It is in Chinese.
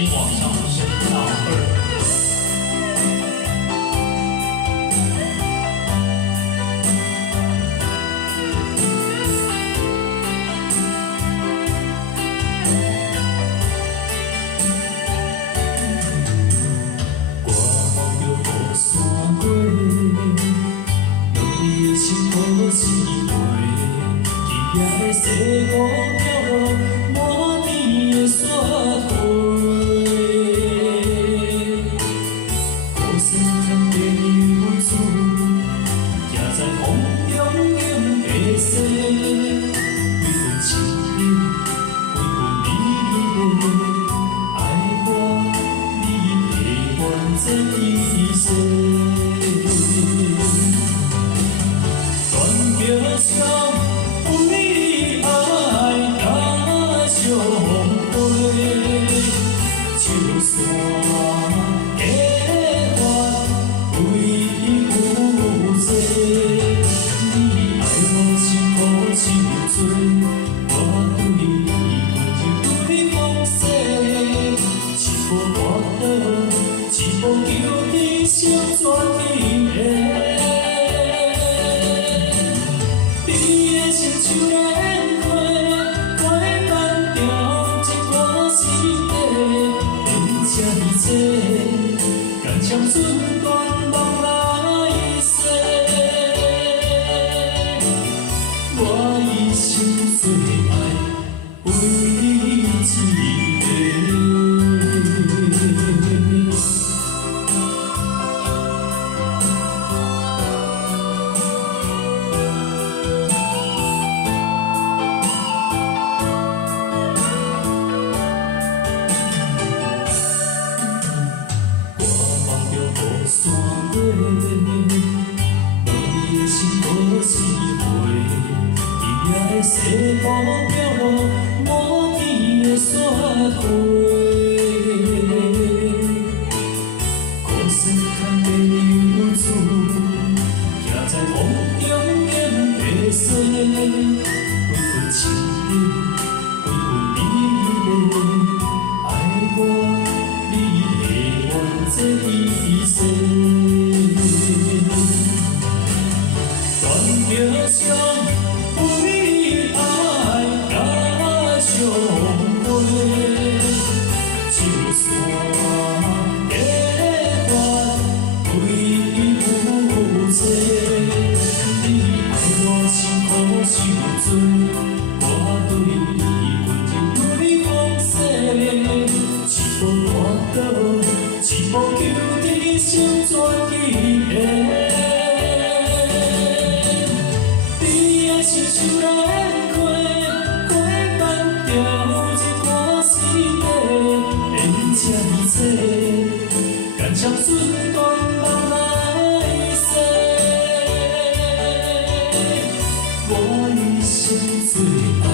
音往上升到2。西湖飘落满天的雪花，高声叹地游子，行在风中永的西，几分情意，几分美丽，爱我你的愿这一世，断桥上。 就算假发为有罪，你爱我心苦受罪，我对你恨就对风雪，一步滑倒，一步求你相转你的，你的亲像莲花，花瓣掉进我心底。 这一切，敢将寸断望来世，我一生最爱为你一个。山尾，无你的心无是回，今夜的西湖飘落满天的雪花，高声叹地游子，行在风中永的西，几分情意，几分美丽，爱我你的愿这一世。 断桥上为你爱甲相陪，就算假发为有罪，你爱我心苦受罪，我对你恨就对风雪，一步滑倒，一步求你相转去的。 亲像莲花，花瓣掉进我心底，连这一切，敢将寸断望来世，我一生最爱。